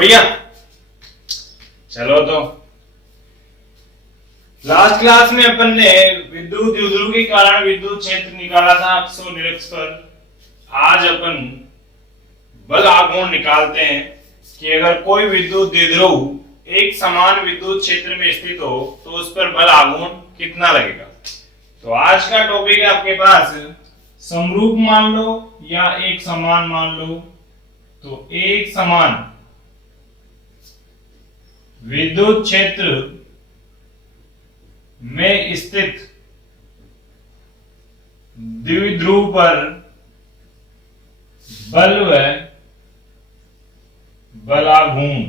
बढ़िया। चलो तो लास्ट क्लास में अपन ने विद्युत द्विध्रुव के कारण विद्युत क्षेत्र निकाला था अक्ष और निरक्ष पर। आज अपन बल आघूर्ण निकालते हैं कि अगर कोई विद्युत द्विध्रुव एक समान विद्युत क्षेत्र में स्थित हो तो उस पर बल आघूर्ण कितना लगेगा। तो आज का टॉपिक है आपके पास समरूप मान लो या एक समान मान लो। तो एक समान विद्युत क्षेत्र में स्थित द्विध्रुव पर बल व बलाघूर्ण,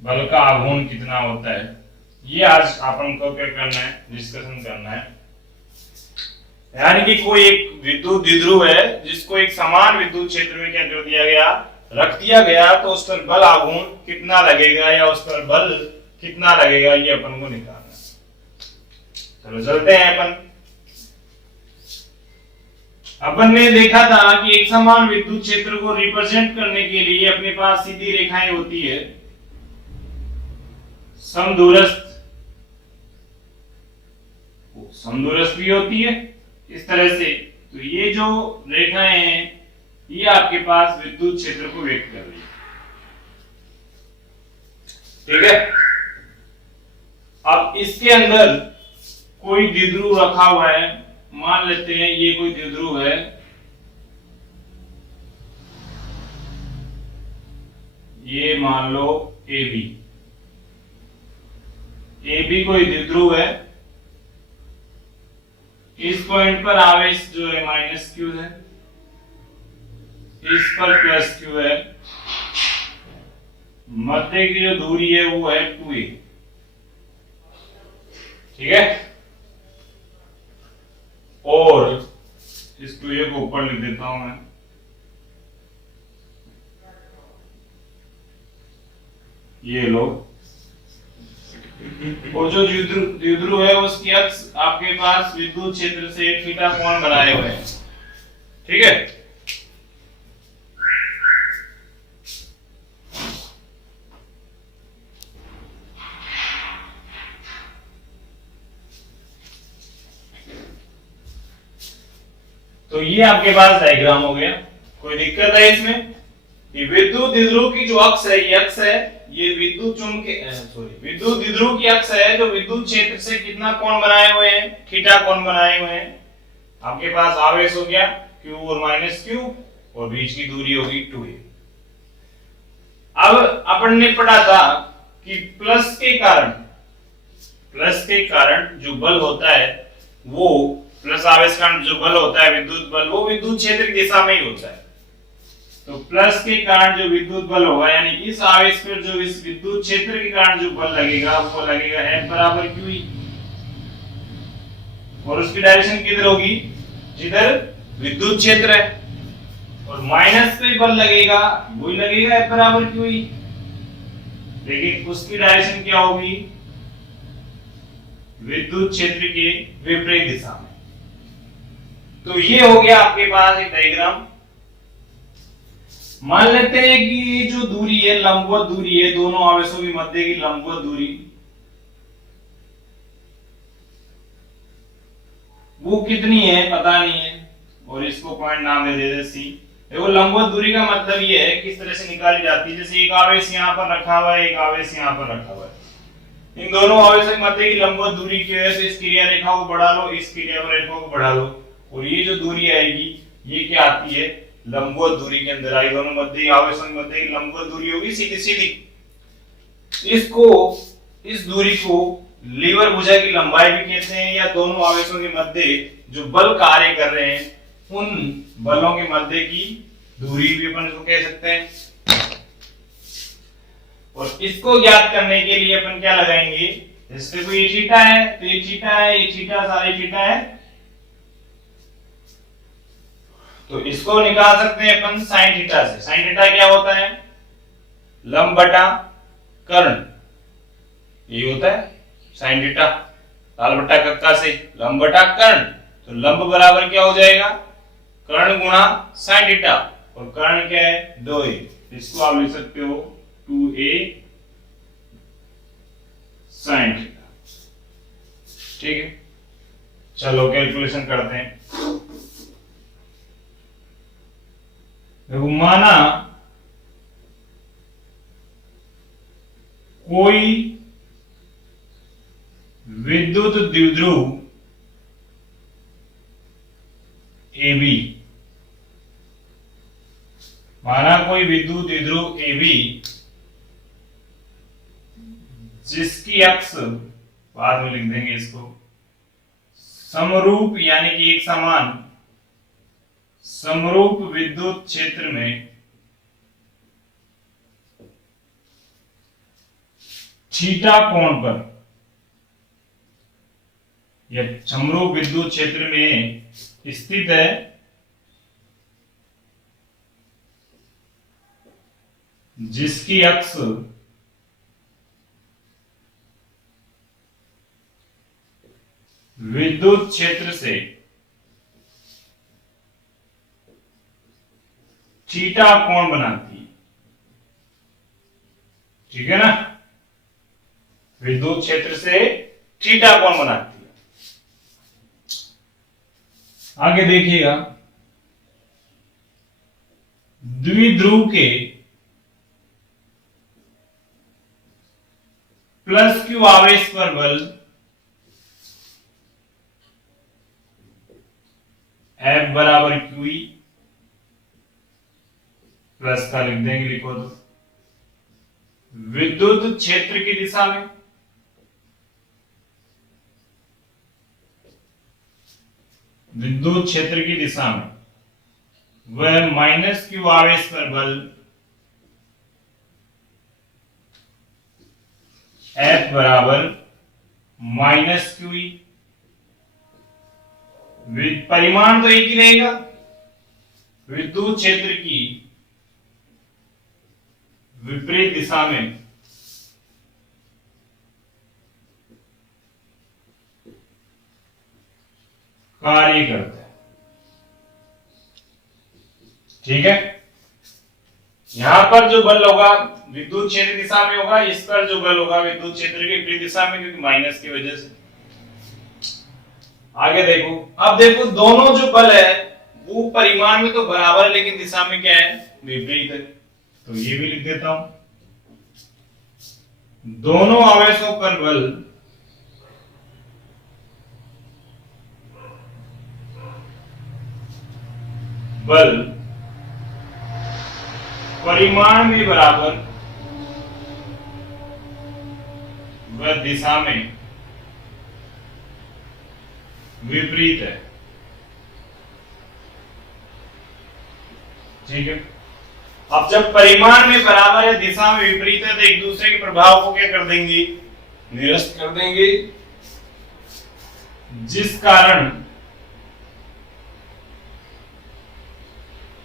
बल का आघूर्ण कितना होता है, ये आज अपन को क्या करना है, डिस्कशन करना है। यानी कि कोई एक विद्युत द्विध्रुव है जिसको एक समान विद्युत क्षेत्र में क्या कर दिया गया, रख दिया गया, तो उस पर बल आघूर्ण कितना लगेगा या उस पर बल कितना लगेगा, ये अपन को निकालना है। चलो चलते हैं। अपन ने देखा था कि एक समान विद्युत क्षेत्र को रिप्रेजेंट करने के लिए अपने पास सीधी रेखाएं होती है, समदूरस्थ भी होती है इस तरह से। तो ये जो रेखाएं हैं ये आपके पास विद्युत क्षेत्र को व्यक्त कर रही है, ठीक है। अब इसके अंदर कोई द्विध्रुव रखा हुआ है, मान लेते हैं ये कोई द्विध्रुव है, ये मान लो AB। AB कोई द्विध्रुव है, इस पॉइंट पर आवेश जो है -q है, इस पर +q है, मध्य की जो दूरी है वो है 2a, ठीक है। और इस 2a को ऊपर लिख देता हूं मैं, ये लो। और जो द्विध्रुव है उसकी अक्ष आपके पास विद्युत क्षेत्र से थीटा कोण बनाए हुए हैं, ठीक है। तो ये आपके पास डायग्राम हो गया। कोई दिक्कत है इसमें? ये विद्युत द्विध्रुव की जो अक्ष है, ये अक्ष है, ये विद्युत विद्युत द्विध्रुव की अक्ष है जो विद्युत क्षेत्र से कितना कोण बनाए हुए हैं, थीटा कोण बनाए हुए हैं। आपके पास आवेश हो गया q और -q और बीच की दूरी होगी 2a। अब अपन ने पढ़ा था कि प्लस के कारण जो बल होता है, वो प्लस आवेश कारण जो बल होता है विद्युत बल, वो विद्युत क्षेत्र की दिशा में ही होता है। तो प्लस के कारण जो विद्युत बल होगा, यानी इस आवेश पर जो इस विद्युत क्षेत्र के कारण जो बल लगेगा वो लगेगा F बराबर QE। और उसकी डायरेक्शन किधर होगी, जिधर विद्युत क्षेत्र है। और माइनस पे बल लगेगा, वही लगेगा F बराबर QE, लेकिन उसकी डायरेक्शन क्या होगी, विद्युत क्षेत्र के विपरीत दिशा में। तो ये हो गया आपके पास एक डायग्राम। मान लेते हैं कि ये जो दूरी है, लंबवत दूरी है, दोनों आवेशों के मध्य की लंबवत दूरी, वो कितनी है पता नहीं है, और इसको पॉइंट नाम दे देते C। देखो लंबवत दूरी का मतलब ये है किस तरह से निकाली जाती है। जैसे एक आवेश यहाँ पर रखा हुआ है, एक आवेश यहाँ पर रखा हुआ है, इन दोनों आवेशों के मध्य की लंबवत दूरी क्या है, तो इस क्रिया रेखा को बढ़ा लो, इस क्रिया रेखा को बढ़ा लो, और ये जो दूरी आएगी ये क्या आती है, लंबवत दूरी के अंदर आई। दोनों मध्य आवेशों के मध्य की लंबवत दूरी होगी सीधी सीधी। इसको, इस दूरी को लीवर भुजा की लंबाई भी कहते हैं, या दोनों आवेशों के मध्य जो बल कार्य कर रहे हैं उन बलों के मध्य की दूरी भी अपन इसको कह सकते हैं। और इसको ज्ञात करने के लिए अपन क्या लगाएंगे, जैसे कोई थीटा है तो ये थीटा है, ये थीटा, सारे थीटा है, तो इसको निकाल सकते हैं अपन साइन थीटा से। साइन थीटा क्या होता है, लंब बटा कर्ण, ये होता है साइन थीटा। लाल बट्टा कक्का से लंब बटा कर्ण, तो लंब बराबर क्या हो जाएगा, कर्ण गुणा साइन थीटा, और कर्ण क्या है 2a। इसको आप लिख सकते हो 2a sin थीटा। ठीक है, चलो कैलकुलेशन करते हैं। देखो माना कोई विद्युत द्विध्रुव AB, माना कोई विद्युत द्विध्रुव AB जिसकी अक्ष, बाद में लिख देंगे इसको, समरूप यानी कि एक समान समरूप विद्युत क्षेत्र में थीटा कोण पर, यह समरूप विद्युत क्षेत्र में स्थित है, जिसकी अक्ष विद्युत क्षेत्र से थीटा कोण बनाती है। ठीक है ना, विद्युत क्षेत्र से थीटा कोण बनाती है। आगे देखिएगा, द्विध्रुव के प्लस क्यू आवेश पर बल F बराबर QE, प्लस का लिख देंगे, लिखो तो विद्युत क्षेत्र की दिशा में विद्युत क्षेत्र की दिशा में वह माइनस क्यू आवेश पर बल F बराबर माइनस QE, परिमाण तो एक ही रहेगा, विद्युत क्षेत्र की विपरीत दिशा में कार्य करता है। ठीक है, यहां पर जो बल होगा विद्युत क्षेत्र दिशा में होगा, इस पर जो बल होगा विद्युत क्षेत्र के विपरीत दिशा में, क्योंकि माइनस की वजह से। आगे देखो, अब देखो दोनों जो बल है वो परिमाण में तो बराबर है, लेकिन दिशा में क्या है, विपरीत है। तो ये भी लिख देता हूं, दोनों आवेशों पर बल परिमाण में बराबर व दिशा में विपरीत है। ठीक है, अब जब परिमाण में बराबर है, दिशा में विपरीत है, तो एक दूसरे के प्रभाव को क्या कर देंगे, निरस्त कर देंगे, जिस कारण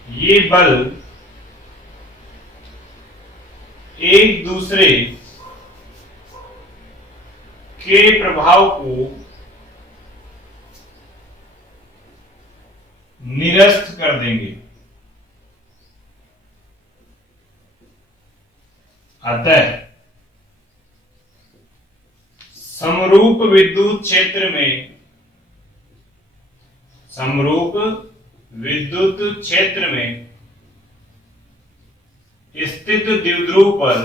ये बल एक दूसरे के प्रभाव को निरस्त कर देंगे। अतः समरूप विद्युत क्षेत्र में स्थित द्विध्रुव पर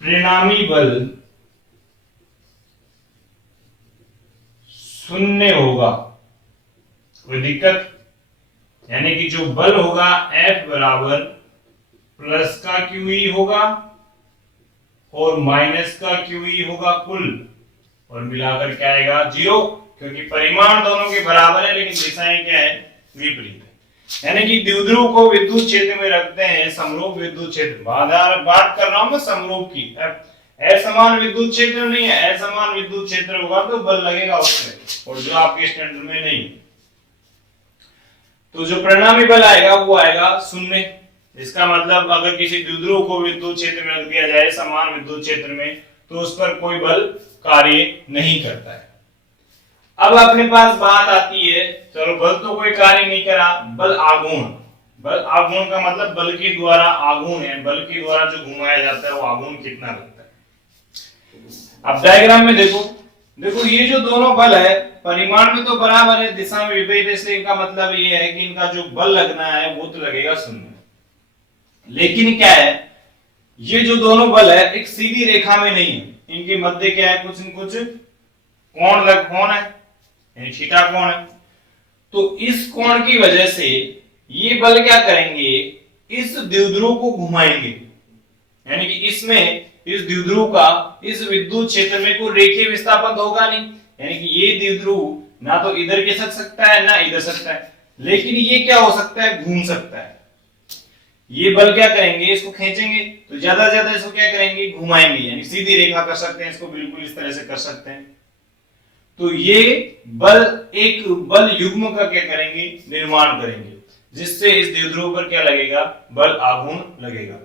परिणामी बल शून्य होगा। कोई दिक्कत, यानी कि जो बल होगा F बराबर प्लस का QE होगा और माइनस का QE होगा कुल, और मिलाकर क्या आएगा, 0, क्योंकि परिमाण दोनों के बराबर है लेकिन दिशाएं क्या है, विपरीत है। यानी कि द्विध्रुव को विद्युत क्षेत्र में रखते हैं, समरूप विद्युत क्षेत्र, बात कर रहा हूं मैं समरूप की। असमान विद्युत क्षेत्र नहीं है, असमान विद्युत क्षेत्र होगा तो बल लगेगा उससे, और जो आपके स्टैंडर्ड में नहीं, तो जो परिणामी बल आएगा वो आएगा शून्य। इसका मतलब अगर किसी द्विध्रुव को विद्युत क्षेत्र में रख दिया जाए समान विद्युत क्षेत्र में, तो उस पर कोई बल कार्य नहीं करता है। अब अपने पास बात आती है चलो बल तो कोई कार्य नहीं करा, बल आघूर्ण। बल आघूर्ण का मतलब बल के द्वारा आघूर्ण है, बल के द्वारा जो घुमाया जाता है वो आघूर्ण कितना लगता है। अब डायग्राम में देखो, देखो ये जो दोनों बल है परिमाण में तो बराबर है, दिशा में विपरीत है, इसलिए इनका मतलब ये है कि इनका जो बल लगना है वो तो लगेगा शून्य। लेकिन क्या है, ये जो दोनों बल है एक सीधी रेखा में नहीं है, इनके मध्य क्या है, कुछ न कुछ कोण है, यानी थीटा कोण है। तो इस कोण की वजह से ये बल क्या करेंगे, इस द्विध्रुव को घुमाएंगे, यानी कि इसमें इस द्विध्रुव का इस विद्युत क्षेत्र में कोई रेखीय विस्थापन होगा नहीं, यानी कि ये द्विध्रुव ना तो इधर खिसक सकता है ना इधर सकता है, लेकिन ये क्या हो सकता है, घूम सकता है। ये बल क्या करेंगे, इसको खींचेंगे तो ज्यादा से ज्यादा इसको क्या करेंगे, घुमाएंगे, यानी सीधी रेखा कर सकते हैं इसको, बिल्कुल इस तरह से कर सकते हैं। तो ये बल एक बल युग्म का क्या करेंगे, निर्माण करेंगे, जिससे इस द्विध्रुव पर क्या लगेगा, बल आघूर्ण लगेगा।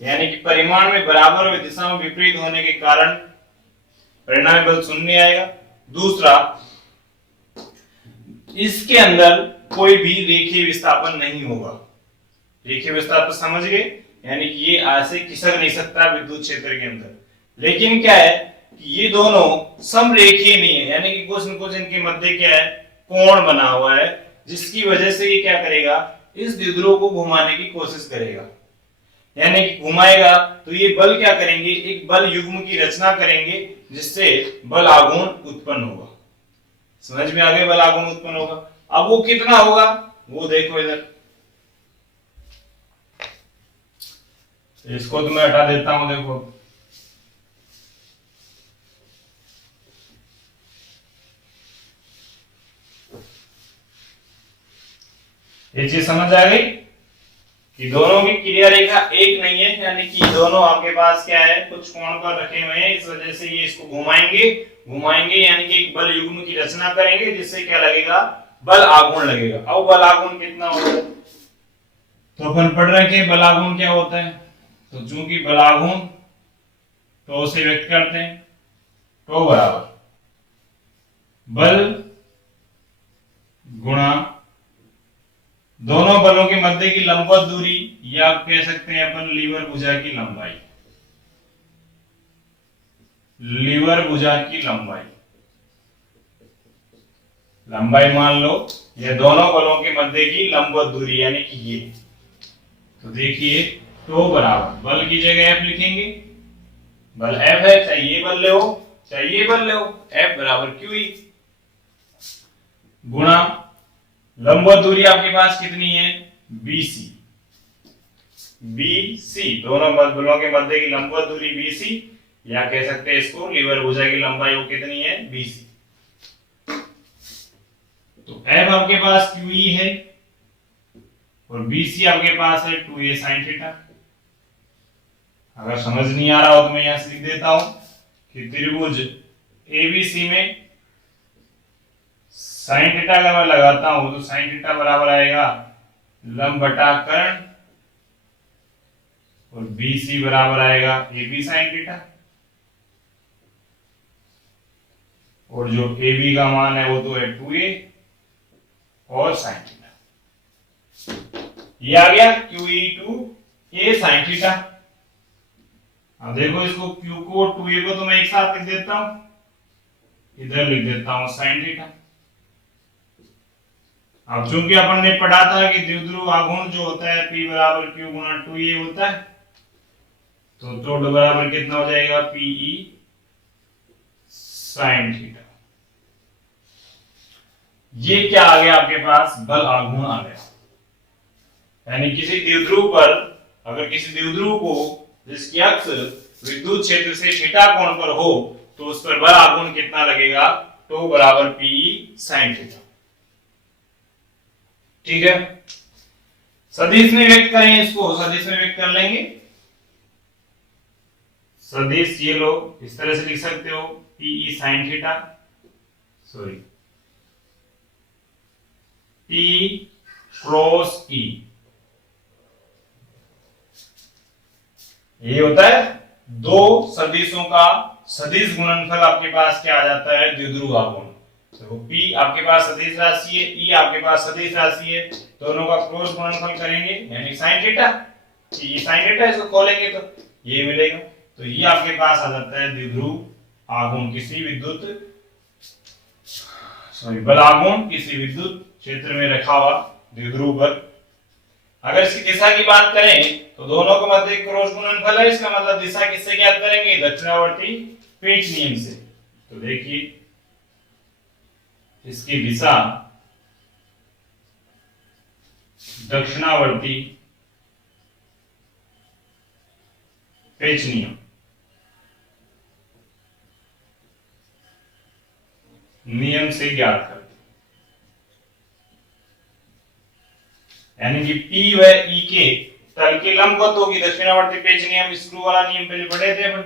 यानी कि परिमाण में बराबर और दिशा में विपरीत होने के कारण परिणामी बल शून्य आएगा। दूसरा, इसके अंदर कोई भी रेखीय विस्थापन नहीं होगा। रेखीय विस्थापन समझ गए, यानी कि ये ऐसे खिसक नहीं सकता विद्युत क्षेत्र के अंदर। लेकिन क्या है कि ये दोनों समरेखीय नहीं है, यानी कि कुछ न कुछ इनके मध्य क्या है, कोण बना हुआ है, जिसकी वजह से ये क्या करेगा, इस द्विध्रुव को घुमाने की कोशिश करेगा, यानी कि घुमाएगा। तो ये बल क्या करेंगे, एक बल युग्म की रचना करेंगे, जिससे बल आघूर्ण उत्पन्न होगा। समझ में आ गया, बल आघूर्ण उत्पन्न होगा। अब वो कितना होगा वो देखो इधर, इसको तो मैं हटा देता हूं, देखो ये चीज समझ आ गई कि दोनों की क्रिया रेखा एक नहीं है, यानी कि दोनों आपके पास क्या है, कुछ कोण पर रखे हुए हैं, इस वजह से ये इसको घुमाएंगे यानी कि एक बल युग्म की रचना करेंगे, जिससे क्या लगेगा, बल आघूर्ण लगेगा। अब बल आघूर्ण कितना होगा, तो अपन पढ़ रहे थे बल आघूर्ण क्या होता है। तो चूंकि बल आघूर्ण तो से व्यक्त करते हैं, तो बराबर बल गुणा दोनों बलों के मध्य की लंबवत दूरी, या कह सकते हैं अपन लीवर भुजा की लंबाई। लीवर भुजा की लंबाई, लंबाई मान लो, ये दोनों बलों के मध्य की लंबवत दूरी, यानी कि ये। तो देखिए, तो बराबर बल की जगह एफ लिखेंगे, बल एफ है, चाहे ये बल ले हो चाहे ये बल ले हो, एफ बराबर क्यू ई, गुणा लंबवत दूरी आपके पास कितनी है, बीसी। बीसी दोनों बलों के मध्य की लंबवत दूरी बीसी, या कह सकते हैं इसको लीवर भुजा की लंबाई वो कितनी है, बीसी। तो एफ आपके पास क्यूई है और बीसी आपके पास है 2a sin थीटा। अगर समझ नहीं आ रहा हो तो मैं यहां से लिख देता हूं कि त्रिभुज एबीसी में साइन थीटा अगर मैं लगाता हूं तो साइन थीटा बराबर आएगा लंब बटा कर्ण, और बीसी बराबर आएगा AB साइन थीटा, और जो AB का मान है वो तो है 2a और साइन थीटा। ये आ गया QE 2a साइन थीटा। अब देखो इसको Q को 2a को तो मैं एक साथ लिख देता हूं, इधर लिख देता हूं साइन थीटा। अब चूंकि अपन ने पढ़ा था कि द्विध्रुव आघूर्ण जो होता है P बराबर Q गुणा 2a होता है, तो टोटल बराबर कितना हो जाएगा, PE साइन थीटा। ये क्या आ गया आपके पास, बल आघूर्ण आ गया। यानी किसी द्विध्रुव पर, अगर किसी द्विध्रुव को जिसकी अक्ष विद्युत क्षेत्र से थीटा कोण पर हो, तो उस पर बल आघूर्ण कितना लगेगा, तो बराबर PE साइन थीटा। ठीक है, सदिश में व्यक्त करेंगे इसको, सदिश में व्यक्त कर लेंगे। सदिश ये लो इस तरह से लिख सकते हो, PE sine theta, sorry P cross E, ये होता है दो सदिशों का सदिश गुणनफल। आपके पास क्या आ जाता है, द्विध्रुव आघूर्ण। तो P आपके पास सदिश राशि है, E आपके पास सदिश राशि है, दोनों का क्रॉस गुणनफल करेंगे यानी sin थीटा, ये sin थीटा, इसको खोलेंगे तो ये मिलेगा। तो ये आपके पास आ जाता है द्विध्रुव आघूर्ण किसी विद्युत बलाघूर्ण किसी विद्युत क्षेत्र में रखा हुआ द्विध्रुव पर। अगर इसकी दिशा की बात करें तो दोनों के मध्य क्रॉस गुणनफल है, इसका मतलब दिशा किससे ज्ञात करेंगे, दक्षिणावर्ती पेच नियम से। तो देखिए इसकी दिशा दक्षिणावर्ती पेच नियम से ज्ञात करते, यानी कि P व E के तल के लंबवत होगी दक्षिणावर्ती पेच नियम, स्क्रू वाला नियम पहले पढ़े थे अपन।